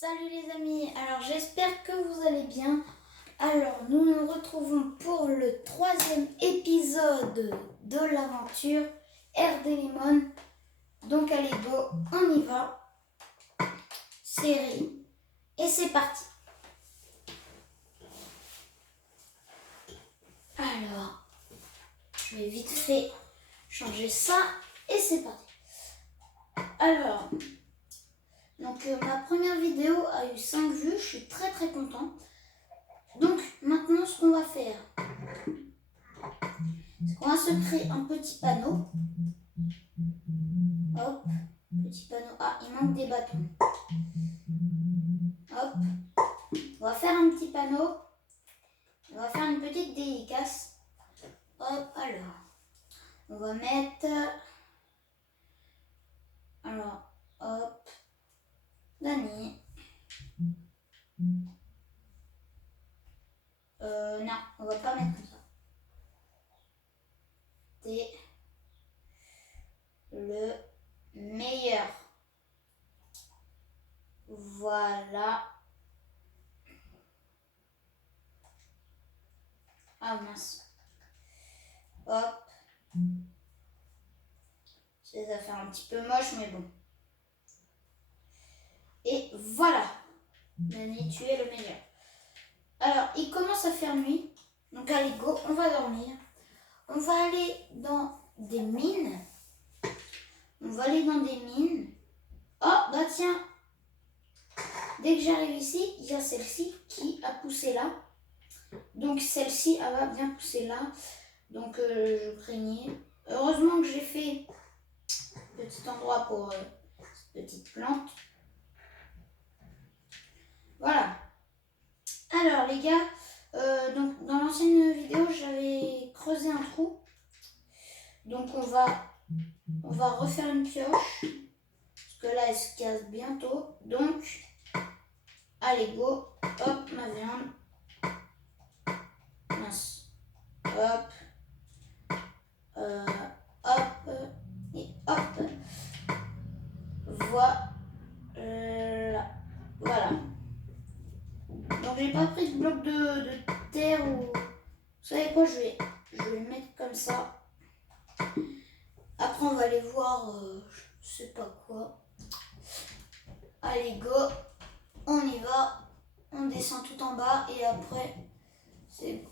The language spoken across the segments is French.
Salut les amis, alors j'espère que vous allez bien. Alors nous nous retrouvons pour le 3e épisode de l'aventure Air des Lemon. Donc allez go, on y va. Série et c'est parti. Alors, je vais vite fait changer ça et c'est parti. Alors, donc ma première vidéo a eu 5 vues, je suis très content. Donc maintenant ce qu'on va faire, c'est qu'on va se créer un petit panneau. Hop, petit panneau. Ah, il manque des bâtons. Hop, on va faire un petit panneau. On va faire une petite dédicace. Hop, alors, on va mettre... Alors, hop, Dani. Non, on va pas mettre comme ça. T'es le meilleur. Voilà. Ah mince. Hop. Ça va faire un petit peu moche, mais bon. Et voilà. Dani, tu es le meilleur. Alors, il commence à faire nuit. Donc allez, go, on va dormir. On va aller dans des mines. On va aller dans des mines. Oh, bah tiens. Dès que j'arrive ici, il y a celle-ci qui a poussé là. Donc celle-ci, elle va bien pousser là. Donc je craignais. Heureusement que j'ai fait un petit endroit pour cette petite plante. Voilà. Alors les gars, donc dans l'ancienne vidéo, j'avais creusé un trou. Donc on va refaire une pioche. Parce que là, elle se casse bientôt. Donc, allez, go. Hop, ma viande. Mince. Hop. Hop. Et hop. Voilà. Voilà. Donc, j'ai pas pris de bloc de terre ou... Vous savez quoi, je vais le mettre comme ça. Après, on va aller voir, je sais pas quoi. Allez, go. On y va. On descend tout en bas et après, c'est bon.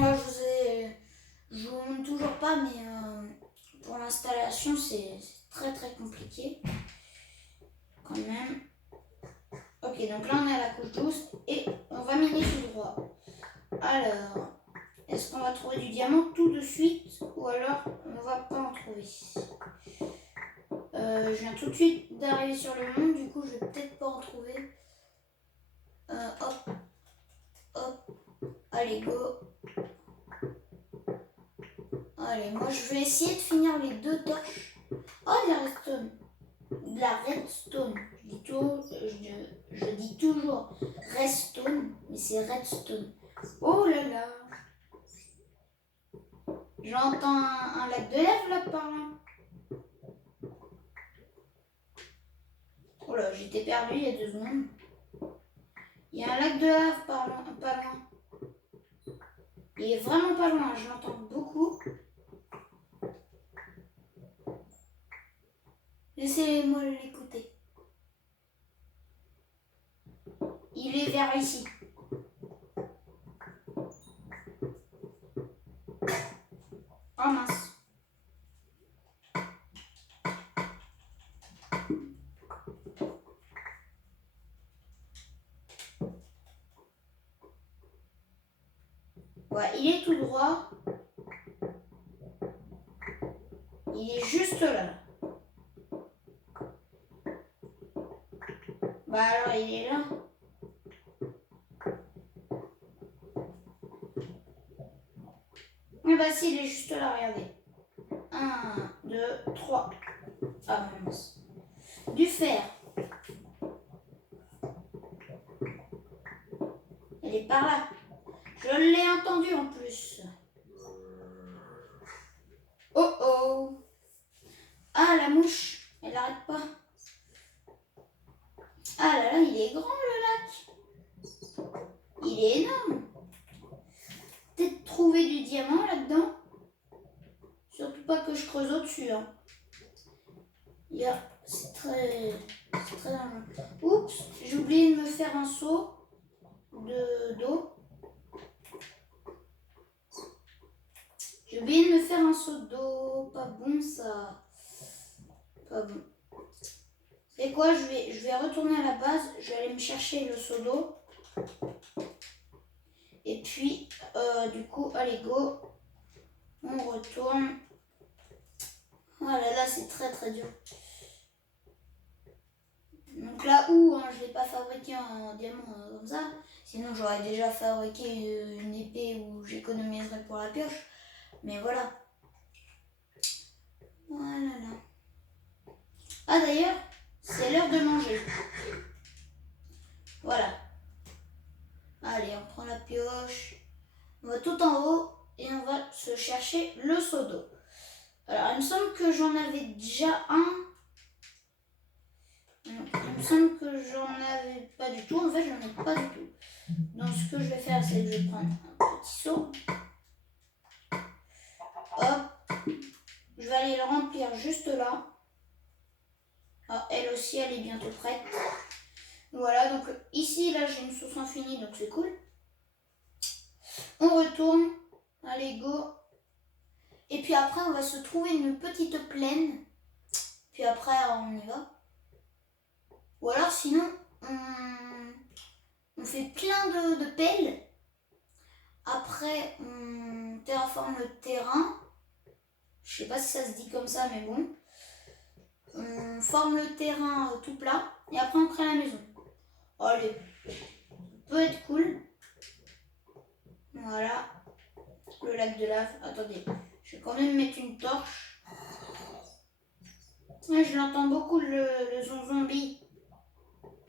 Alors, je vous montre toujours pas, mais pour l'installation, c'est très compliqué. Quand même. Ok, donc là, on est à la couche 12 et on va miner tout droit. Alors, est-ce qu'on va trouver du diamant tout de suite ou alors on va pas en trouver? Je viens tout de suite d'arriver sur le monde, du coup, je vais peut-être pas en trouver. Hop. Hop. Allez, go. Allez, moi je vais essayer de finir les 2 torches. Oh, de la redstone. De la redstone. Je dis toujours redstone, mais c'est redstone. Oh là là. J'entends un lac de lave là par là. Oh là, j'étais perdu il y a 2 secondes. Il y a un lac de lave pas loin. Il est vraiment pas loin, je l'entends beaucoup. Laissez-moi l'écouter. Il est vers ici. Oh mince. Ouais, il est tout droit. Il est juste là. Bah alors il est là. Ah bah si, il est juste là, regardez. 1, 2, 3. Ah mince. Du fer. Elle est par là. Je l'ai entendu en plus. Oh oh. Ah, la mouche. Elle n'arrête pas. est grand le lac. Il est énorme. Peut-être trouver du diamant là-dedans. Surtout pas que je creuse au-dessus. Hein. C'est très dangereux. Oups, j'ai oublié de me faire un seau d'eau. J'ai oublié de me faire un seau d'eau. Pas bon ça. Pas bon. C'est quoi, je vais retourner à la base. Je vais aller me chercher le seau d'eau. Et puis, du coup, allez, go. On retourne. Oh là là, c'est très dur. Donc là où je ne l'ai pas fabriqué en diamant comme ça, sinon j'aurais déjà fabriqué une épée où j'économiserais pour la pioche. Mais voilà. Voilà. Ah d'ailleurs, c'est l'heure de manger. Voilà. Allez, on prend la pioche. On va tout en haut et on va se chercher le seau d'eau. Alors, il me semble que j'en avais déjà un. Il me semble que j'en avais pas du tout. En fait, j'en ai pas du tout. Donc, ce que je vais faire, c'est que je vais prendre un petit seau. Hop. Je vais aller le remplir juste là. Ah, elle aussi, elle est bientôt prête. Voilà, donc ici, là, j'ai une sauce infinie, donc c'est cool. On retourne. Allez, go. Et puis après, on va se trouver une petite plaine. Puis après, on y va. Ou alors, sinon, on fait plein de pelles. Après, on terraforme le terrain. Je sais pas si ça se dit comme ça, mais bon. On forme le terrain tout plat. Et après, on crée la maison. Allez, ça peut être cool. Voilà. Le lac de lave. Attendez, je vais quand même mettre une torche. Ouais, je l'entends beaucoup, le zombie.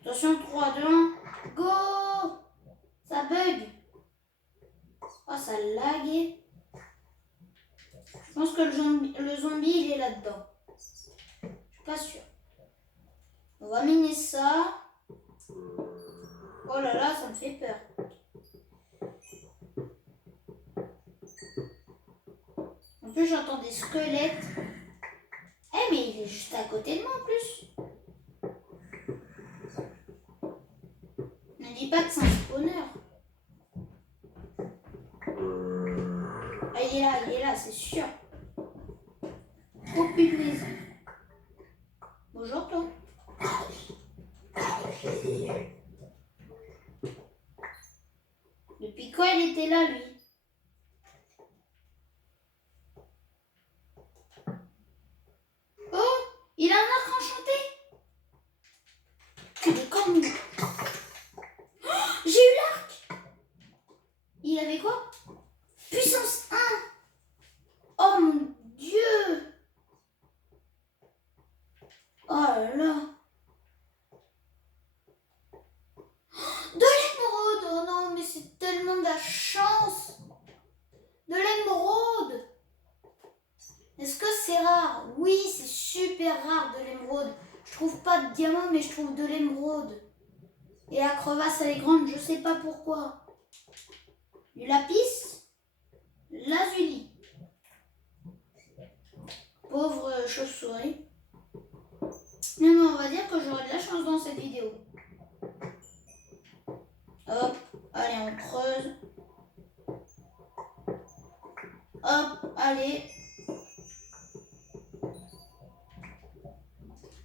Attention, 3, 2, 1. Go! Ça bug. Oh, ça lag. Je pense que le zombie, il est là-dedans. Je suis pas sûre. On va miner ça. Oh là là, ça me fait peur. En plus, j'entends des squelettes. Eh, mais il est juste à côté de moi en plus. Ne dis pas que c'est un spawner. Ah, il est là, c'est sûr. Oh punaise. Bonjour toi. Depuis quand il était là, lui? Oh, il a un arc enchanté. De quand? Oh, j'ai eu l'arc. Il avait quoi? Puissance 1. Oh mon Dieu. Oh là là. De l'émeraude. Oh non, mais c'est tellement de la chance. De l'émeraude. Est-ce que c'est rare? Oui, c'est super rare de l'émeraude. Je trouve pas de diamant, mais je trouve de l'émeraude. Et la crevasse, elle est grande, je sais pas pourquoi. Du lapis, lazuli. Pauvre chauve-souris. Mais non, on va dire que j'aurai de la chance dans cette vidéo. Hop, allez, on creuse. Hop, allez.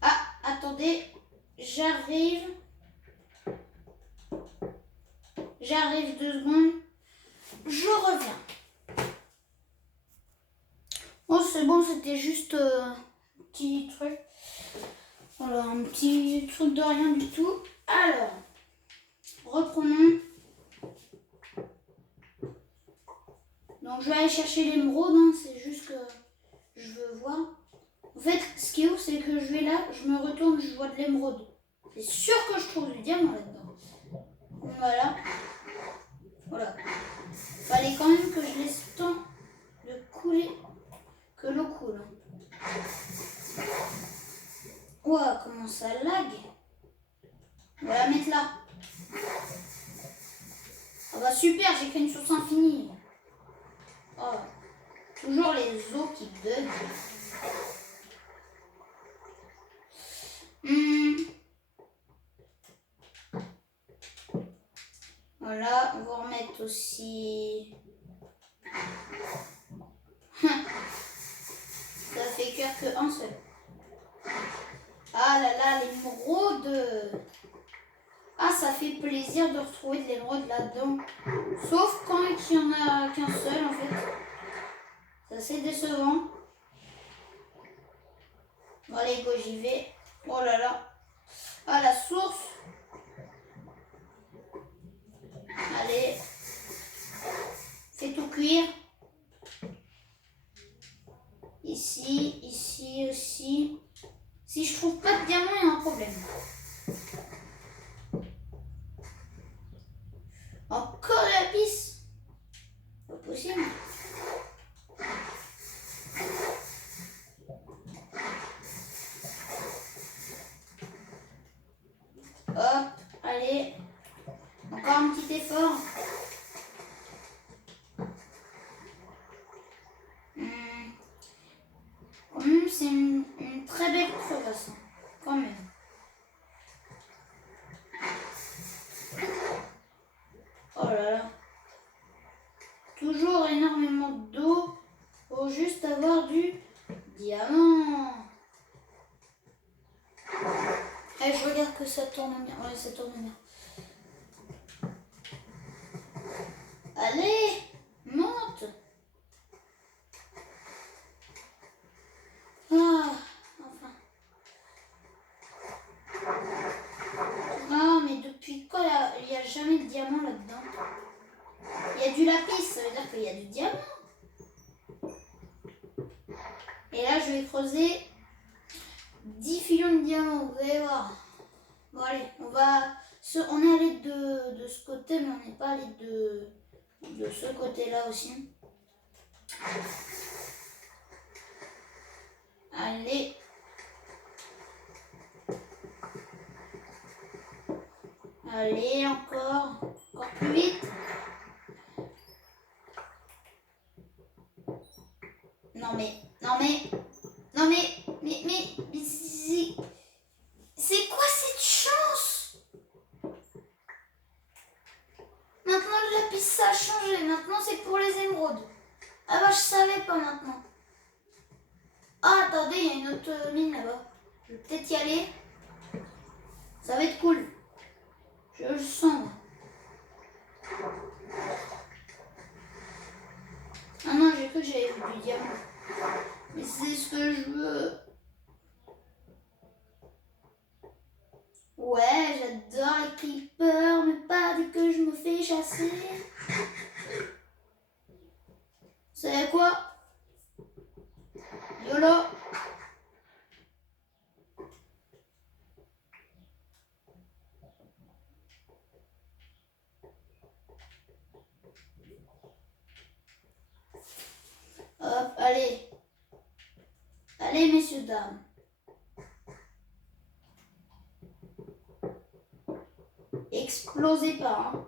Ah, attendez, j'arrive. J'arrive 2 secondes. Je reviens. Oh, c'est bon, c'était juste un petit truc. Voilà, un petit truc de rien du tout. Alors, reprenons. Donc, je vais aller chercher l'émeraude. Hein, c'est juste que je veux voir. En fait, ce qui est ouf, c'est que je vais là, je me retourne, je vois de l'émeraude. C'est sûr que je trouve du diamant là-dedans. Voilà. Voilà. Fallait quand même que je laisse le temps de couler, que l'eau coule. Ouah, comment ça lag. On va la mettre là. Ah bah super, j'ai fait une source infinie. Oh. Toujours les os qui bug. Voilà, on va remettre aussi. Ça fait cuire que un seul. Ah là là, l'émeraude. Ah, ça fait plaisir de retrouver de l'émeraude là-dedans. Sauf quand il n'y en a qu'un seul en fait. C'est assez décevant. Bon allez, go, j'y vais. Oh là là. Ah, la source. Allez. Fais tout cuire. Ici, ici aussi. Si je trouve pas de diamant, il y a un problème. Encore de la pisse. Pas possible. Hop, allez. Encore un petit effort. Quand même, c'est une très belle crevasse. Quand même. Oh là là. Toujours énormément d'eau pour juste avoir du diamant. Allez, je regarde que ça tourne bien. Ouais, ça tourne bien. Allez, monte. Ah, enfin. Non, mais depuis quand il n'y a jamais de diamant là-dedans? Il y a du lapis, ça veut dire qu'il y a du diamant. Et là, je vais creuser 10 filons de diamants, vous allez voir. Bon, allez, on est allé de ce côté, mais on n'est pas allé de ce côté-là aussi. Allez. Allez, encore plus vite. Non mais c'est quoi cette chance? Maintenant le lapis ça a changé, maintenant c'est pour les émeraudes. Ah bah je savais pas maintenant. Ah attendez, il y a une autre mine là-bas. Je vais peut-être y aller. Ça va être cool. Je le sens. Ah non, j'ai cru que j'avais vu du diamant. Mais c'est ce que je veux. Ouais, j'adore les creepers, mais pas dès que je me fais chasser. Vous savez quoi? YOLO. Hop, allez. Allez, messieurs, dames. Explosez pas, hein.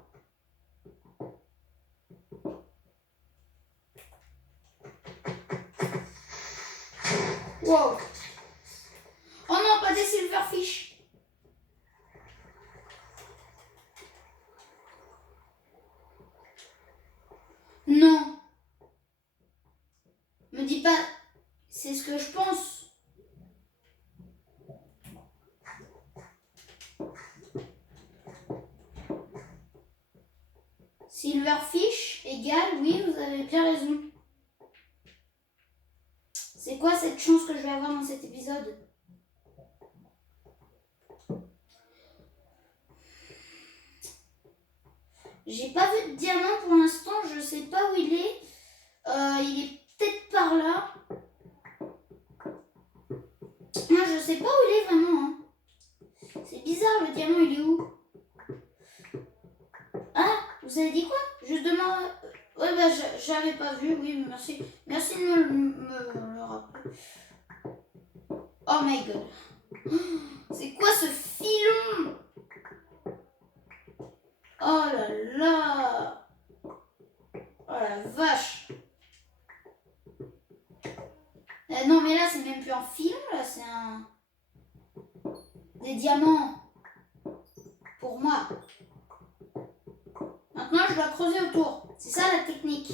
Wow. Oh non, pas des silverfish. Non. Me dis pas, c'est ce que je pense. Silverfish égale, oui, vous avez bien raison. C'est quoi cette chance que je vais avoir dans cet épisode? J'ai pas vu de diamant pour l'instant, je sais pas où il est. Il est peut-être par là. Non, je sais pas où il est vraiment. Hein. C'est bizarre, le diamant, il est où? Ah, vous avez dit quoi? Justement, ouais, bah, j'avais pas vu, oui, merci. Merci de me le rappeler. Oh my god. C'est quoi ce filon? des diamants pour moi. Maintenant, je dois creuser autour. C'est ça la technique.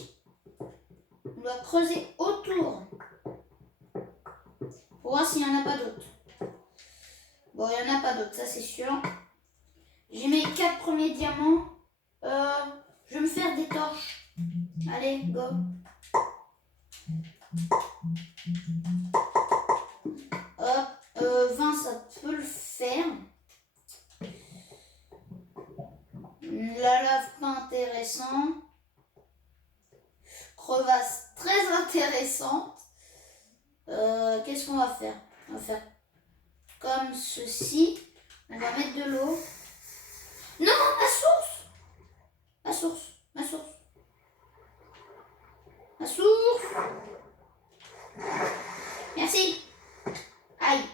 On doit creuser autour pour voir s'il n'y en a pas d'autres. Bon, il n'y en a pas d'autres, ça c'est sûr. J'ai mes 4 premiers diamants. Je vais me faire des torches. Allez, go. Hop, 20, ça peut le faire. La lave, pas intéressant. Crevasse, très intéressante. Qu'est-ce qu'on va faire? On va faire comme ceci. On va mettre de l'eau. Non, ma source! Ma source, ma source. Ma source! Merci. Aïe.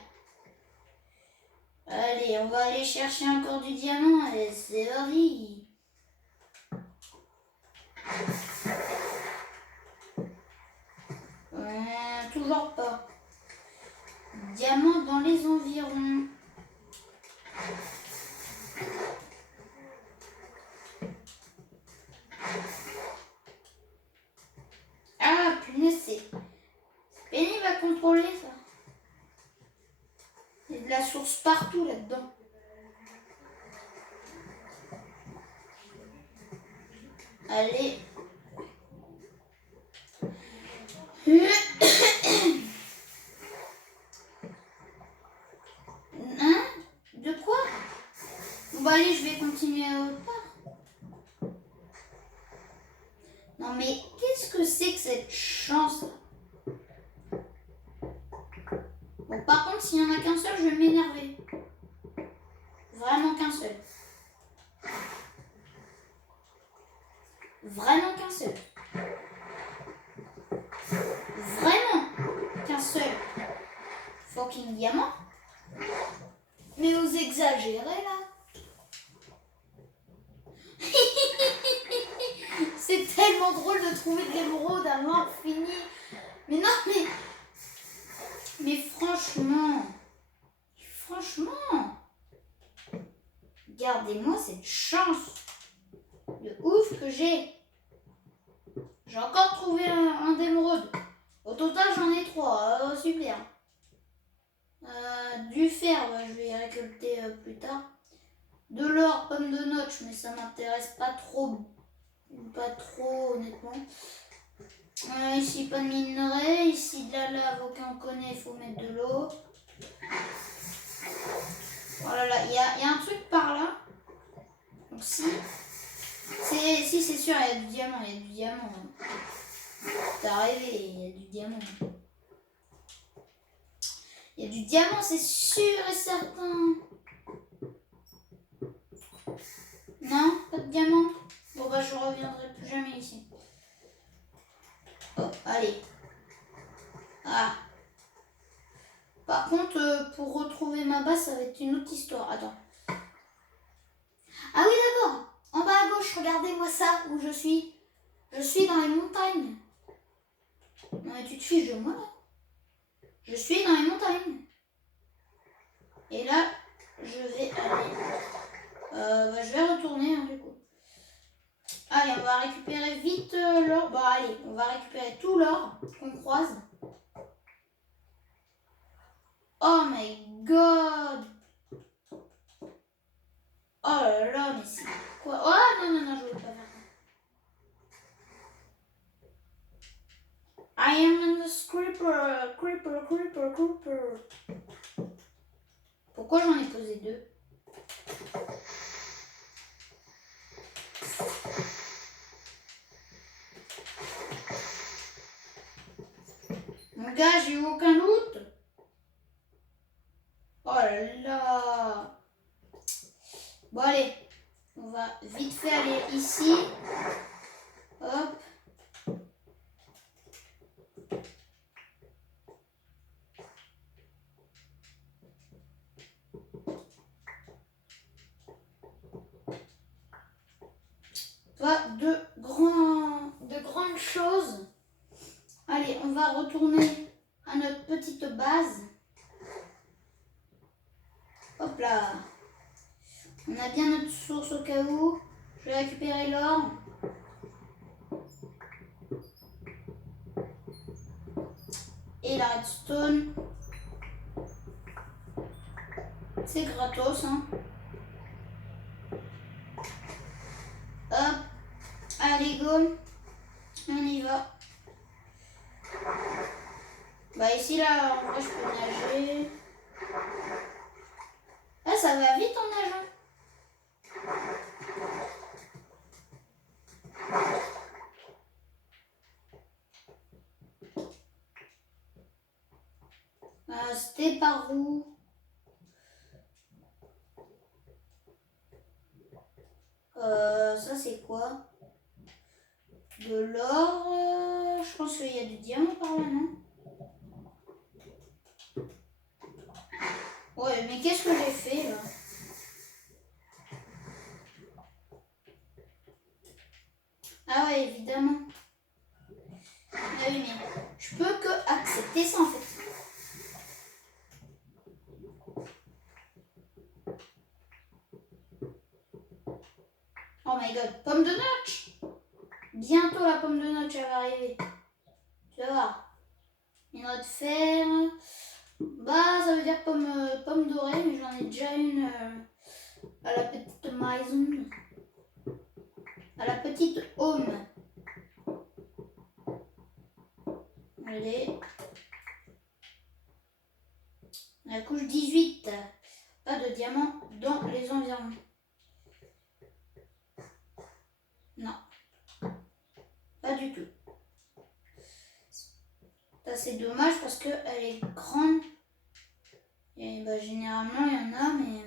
Allez, on va aller chercher encore du diamant. Allez, c'est parti. Toujours pas. Diamant dans les environs. Ah, punaise, c'est pénible à contrôler ça. Il y a de la source partout là-dedans. Allez. Hein? De quoi? Bon, allez, je vais continuer à autre part. Non, mais qu'est-ce que c'est que cette chance là? Bon, par contre, s'il n'y en a qu'un seul, je vais m'énerver. Vraiment qu'un seul. Vraiment qu'un seul. Vraiment qu'un seul. Fucking diamant. Mais vous exagérez là. C'est tellement drôle de trouver de l'émeraude à l'infini. Mais non, mais franchement, regardez-moi cette chance de ouf que j'ai. J'ai encore trouvé un d'émeraude. Au total, j'en ai 3. Super. Du fer, ouais, je vais y récolter plus tard. De l'or, pomme de notch, mais ça m'intéresse pas trop. Pas trop, honnêtement. Ici, pas de minerai. Ici, de la lave, aucun connaît, il faut mettre de l'eau. Voilà, là, il y a un truc par là. Donc, si c'est sûr, il y a du diamant, il y a du diamant. T'as rêvé, il y a du diamant. Il y a du diamant, c'est sûr et certain. Non, pas de diamant. Bon bah je reviendrai plus jamais ici. Oh, allez. Ah. Par contre, pour retrouver ma base, ça va être une autre histoire. Attends. Ah oui, d'accord. En bas à gauche, regardez-moi ça, où je suis. Je suis dans les montagnes. Non mais tu te fiches de moi là. Je suis dans les montagnes. Et là, je vais aller. Je vais retourner du coup. Allez, on va récupérer vite l'or. Bon, allez, on va récupérer tout l'or qu'on croise. Oh my god! Oh là là, mais c'est quoi? Oh non, je veux pas faire ça. I am in the creeper. Pourquoi j'en ai posé 2? Mon gars, j'ai eu aucun loot. Oh là là. Bon allez, on va vite fait aller ici. Hop. Pas de grandes choses. Allez, on va retourner à notre petite base. Hop. Hop là. On a bien notre source au cas où. Je vais récupérer l'or. Et la redstone. C'est gratos, hein. Hop. Allez, go. On y va. Bah ici, là, en vrai, je peux nager. Ah, ça va vite en nageant. C'était par où? Ça c'est quoi? De l'or. Je pense qu'il y a du diamant par là, non? Ouais, mais qu'est-ce que j'ai fait là? Ah ouais, évidemment. Ah oui, mais je peux que accepter ça en fait. Oh my god, pomme de notch! Bientôt la pomme de notch elle va arriver. Tu vas voir. Minerai de fer. Bah, ça veut dire pomme dorée, mais j'en ai déjà une à la petite maison. À la petite home. Allez. La couche 18. Pas de diamant dans les environs. Non. Pas du tout. Ça c'est dommage parce qu'elle est grande. Et bah, généralement il y en a, mais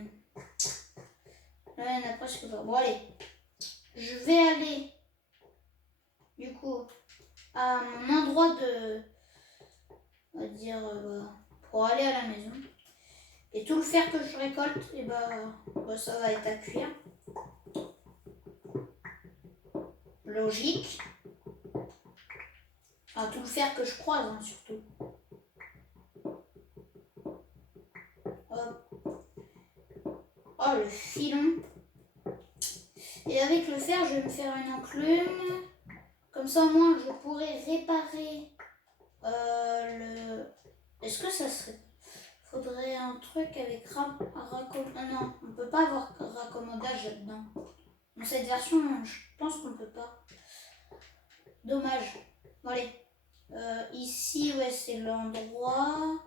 là il y en a presque pas. Bon allez. Je vais aller du coup à mon endroit de... On va dire... pour aller à la maison. Et tout le fer que je récolte, et bah ça va être à cuire. Logique. Enfin, tout le fer que je croise, hein, surtout. Hop. Oh, le filon. Et avec le fer, je vais me faire une enclume. Comme ça, au moins, je pourrais réparer le... Est-ce que ça serait... Faudrait un truc avec non, on peut pas avoir raccommodage là-dedans. Dans cette version, je pense qu'on peut pas. Dommage. Bon, allez. Ici, ouais, c'est l'endroit.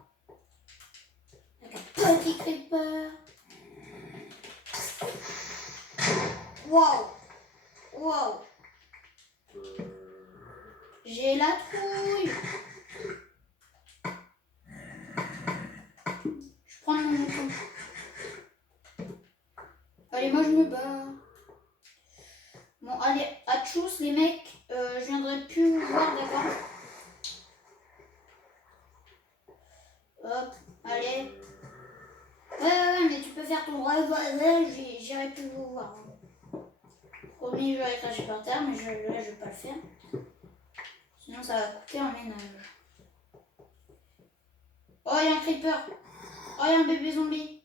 Avec un petit creeper. Waouh! Waouh! J'ai la trouille! Je prends mon mouton. Allez, moi je me bats. Bon, allez, à tchuss les mecs. Je viendrai plus vous voir, d'accord? Hop, allez. Ouais, mais tu peux faire ton rêve, j'irai plus vous voir. Promis, je vais cracher par terre, mais là, je vais pas le faire. Sinon, ça va coûter un ménage. Oh, il y a un creeper. Oh, il y a un bébé zombie.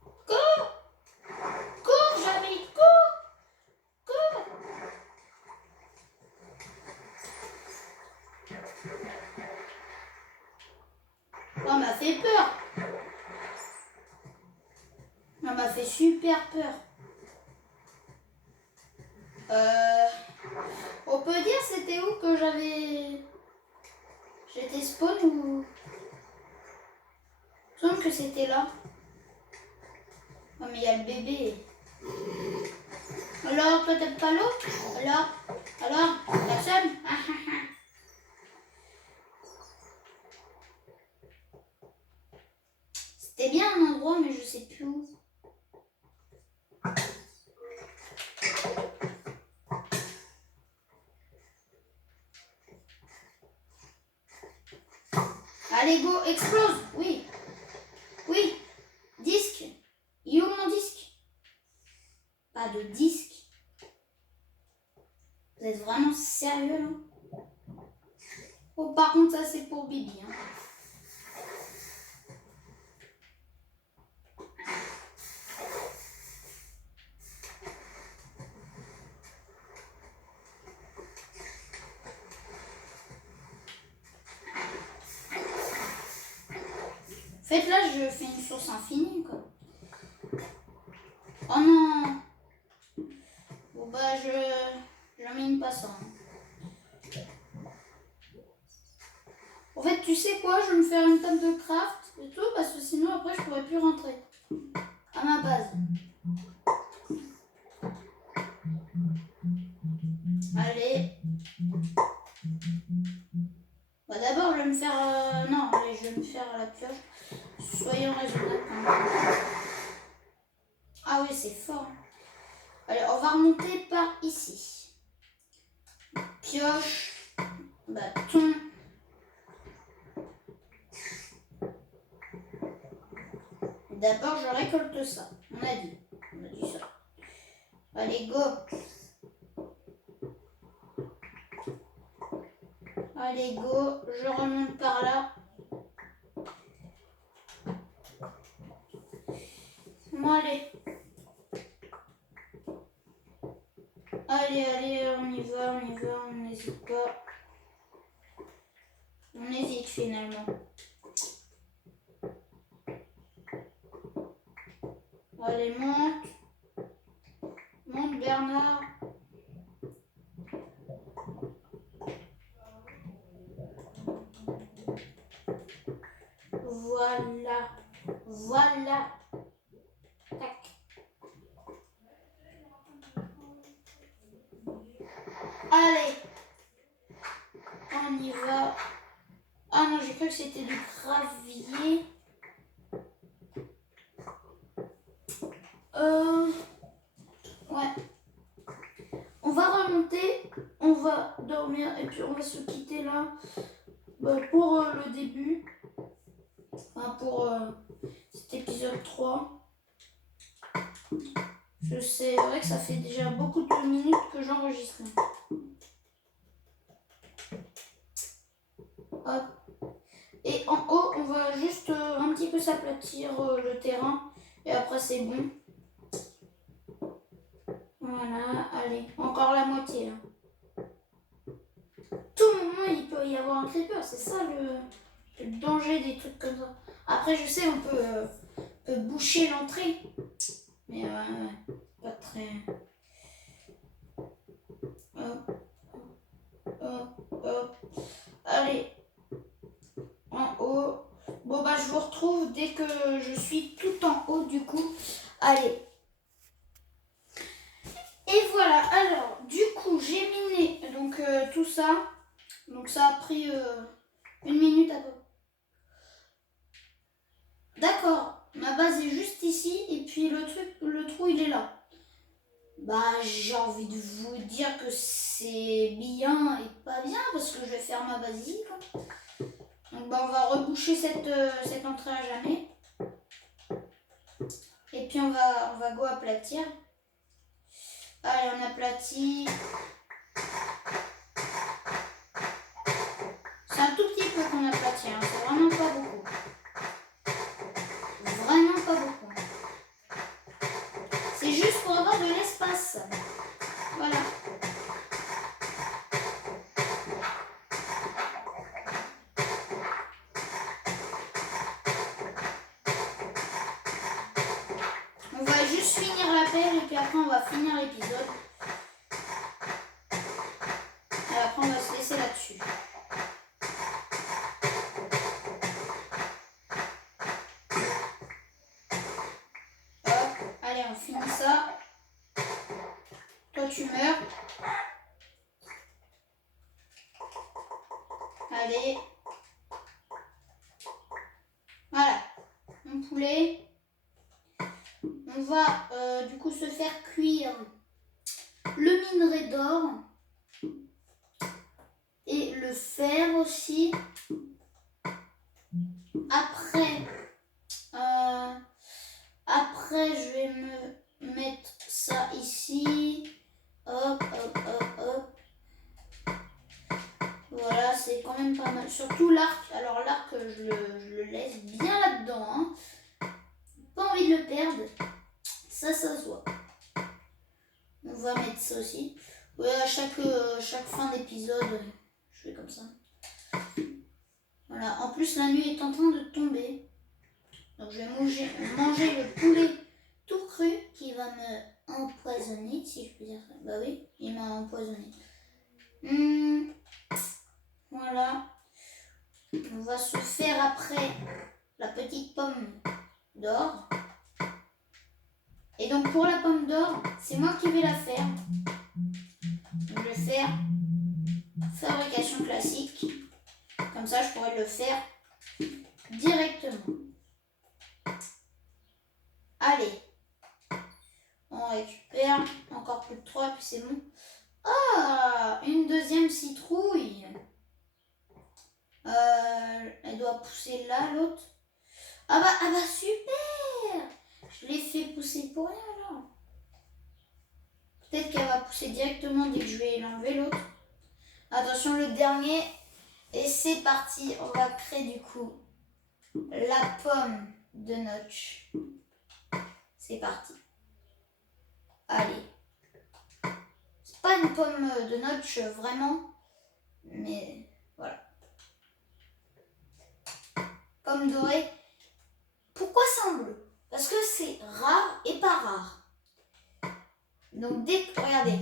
Cours! Cours, Jamie, cours! Cours! Oh, elle m'a fait peur. Elle m'a fait super peur. On peut dire c'était où que j'étais spawn ou... Il me semble que c'était là. Oh mais il y a le bébé. Alors, toi t'aimes pas l'eau? Alors, personne? C'était bien un endroit mais je sais plus où. Allez, go, explose. Oui. Oui. Disque. Il est où mon disque? Pas de disque. Vous êtes vraiment sérieux là? Oh, par contre, ça c'est pour Bibi. Hein. fait, là, je fais une source infinie, quoi. Oh non! Bon, bah, je mine pas ça. Hein. En fait, tu sais quoi? Je vais me faire une table de craft et tout, parce que sinon, après, je pourrais plus rentrer à ma base. Allez. Bah, d'abord, je vais me faire... non, allez, je vais me faire la pioche. Soyons raisonnables quand même. Ah oui, c'est fort. Allez, on va remonter par ici. Pioche, bâton. D'abord, je récolte ça. On a dit ça. Allez, go. Allez, go. Je remonte par là. Bon, allez. Allez, on y va, on n'hésite pas. On hésite finalement. Allez, monte. Monte, Bernard. Voilà. Voilà. Tac. Allez. On y va. Ah non, j'ai cru que c'était du gravier. Ouais. On va remonter, on va dormir et puis on va se quitter là pour le début. Enfin, pour cet épisode 3. Je sais, c'est vrai que ça fait déjà beaucoup de minutes que j'enregistre. Hop. Et en haut, on va juste un petit peu s'aplatir le terrain. Et après, c'est bon. Voilà, allez, encore la moitié. Hein. Tout moment, il peut y avoir un creeper. C'est ça le danger des trucs comme ça. Après, je sais, on peut boucher l'entrée. Mais pas très... Hop, hop, hop. Allez. En haut. Bon, bah, je vous retrouve dès que je suis tout en haut, du coup. Allez. Et voilà. Alors, du coup, j'ai miné donc tout ça. Donc, ça a pris 1 minute à peu près. D'accord. Ma base est juste ici. Et puis, le trou, il est là. Bah, j'ai envie de vous dire que c'est bien et pas bien parce que je vais faire ma base ici, quoi. Donc bah, on va reboucher cette entrée à jamais. Et puis on va go aplatir. Allez, on aplatit. C'est un tout petit peu qu'on aplatit, hein. C'est vraiment pas beaucoup. Vraiment pas beaucoup. C'est juste pour avoir de l'espace. Voilà. On va juste finir l'appel et puis après on va finir l'épisode. Et après on va se laisser là-dessus. Hop, allez on finit ça. Toi tu meurs. Allez. Voilà. Mon poulet. On va du coup se faire cuire le minerai d'or et le fer aussi. Après je vais me mettre ça ici. Hop, hop, hop, hop. Voilà, c'est quand même pas mal. Surtout l'arc. Alors l'arc, je le laisse bien là-dedans. Hein. Pas envie de le perdre. Ça se voit. On va mettre ça aussi. Ouais, à chaque fin d'épisode, je fais comme ça. Voilà. En plus, la nuit est en train de tomber. Donc je vais manger le poulet tout cru qui va me empoisonner, si je peux dire ça. Bah oui, il m'a empoisonné. Voilà. On va se faire après la petite pomme d'or. Et donc pour la pomme d'or, c'est moi qui vais la faire. Donc, je vais faire fabrication classique. Comme ça, je pourrais le faire directement. Allez. On récupère encore plus de 3, puis c'est bon. Ah, une deuxième citrouille. Elle doit pousser là, l'autre. Ah bah super. Je l'ai fait pousser pour rien alors. Peut-être qu'elle va pousser directement dès que je vais l'enlever l'autre. Attention, le dernier. Et c'est parti. On va créer du coup la pomme de notch. C'est parti. Allez. C'est pas une pomme de notch vraiment. Mais voilà. Pomme dorée. Pourquoi c'est en bleu? Parce que c'est rare et pas rare. Donc regardez,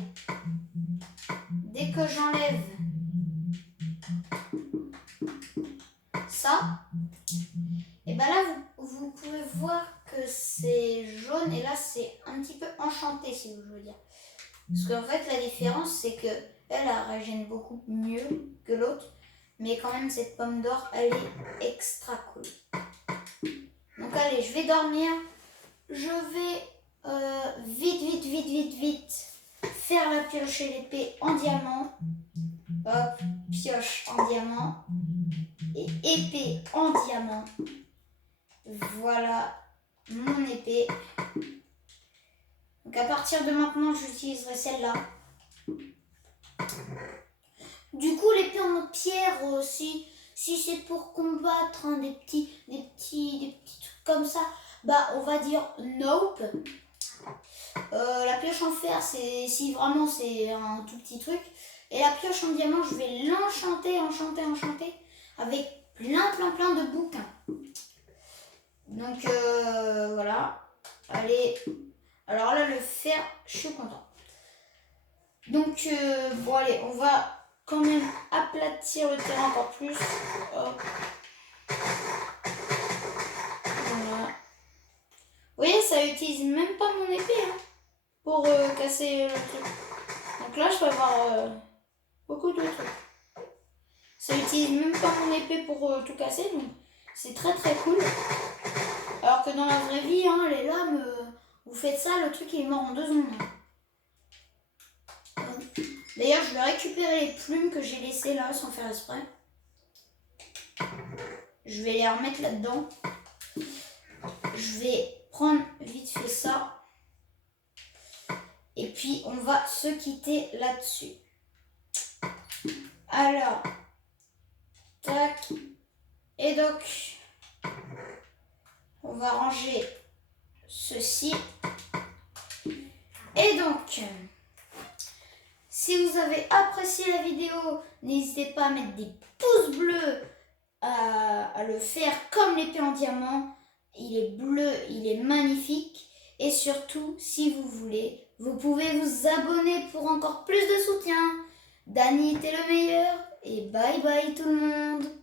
dès que j'enlève ça, et ben là vous pouvez voir que c'est jaune et là c'est un petit peu enchanté si vous voulez dire. Parce qu'en fait la différence c'est que elle régène beaucoup mieux que l'autre, mais quand même cette pomme d'or elle est extra cool. Donc allez, je vais dormir, je vais vite faire la pioche et l'épée en diamant. Hop, pioche en diamant et épée en diamant. Voilà mon épée. Donc à partir de maintenant, j'utiliserai celle-là. Du coup, l'épée en pierre aussi, si c'est pour combattre hein, des petits trucs comme ça, bah on va dire nope. La pioche en fer, c'est si vraiment c'est un tout petit truc. Et la pioche en diamant, je vais l'enchanter, enchanter avec plein de bouquins. Donc voilà. Allez. Alors là, le fer, je suis content. Donc bon allez, on va quand même aplatir le terrain encore plus. Hop. Voilà. Vous voyez, ça utilise même pas mon épée hein, pour casser le truc. Donc là, je peux avoir beaucoup de trucs. Ça utilise même pas mon épée pour tout casser, donc c'est très cool. Alors que dans la vraie vie, hein, les lames, vous faites ça, le truc il est mort en 2 secondes. D'ailleurs, je vais récupérer les plumes que j'ai laissées là sans faire exprès. Je vais les remettre là-dedans. Je vais prendre vite fait ça. Et puis, on va se quitter là-dessus. Alors, tac. Et donc, on va ranger ceci. Et donc, si vous avez apprécié la vidéo, n'hésitez pas à mettre des pouces bleus, à le faire comme l'épée en diamant. Il est bleu, il est magnifique. Et surtout, si vous voulez, vous pouvez vous abonner pour encore plus de soutien. Dany était le meilleur et bye bye tout le monde.